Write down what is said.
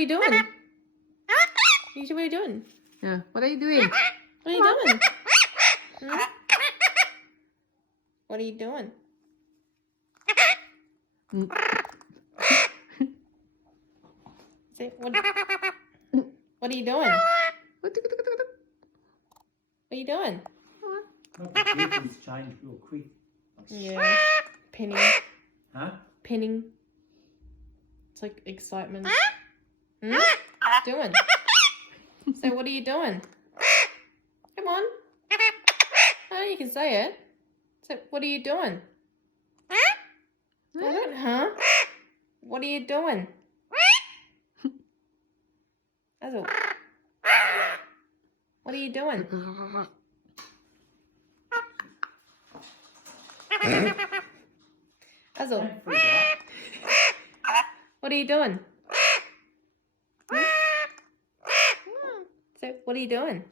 are you doing? What are you doing? Yeah. What are you doing? What are you doing? Hmm? What are you doing? Say, what are you doing? What are you doing? The Bluetooth's changed real quick. Yeah. Pinning. Huh? Pinning. It's like excitement. Hmm? What are you doing? So what are you doing? Come on. Oh, you can say it. So what are you doing? I don't, huh? What are you doing? Azul. What are you doing? Azul. Don't freak out. What are you doing? Hmm? So what are you doing?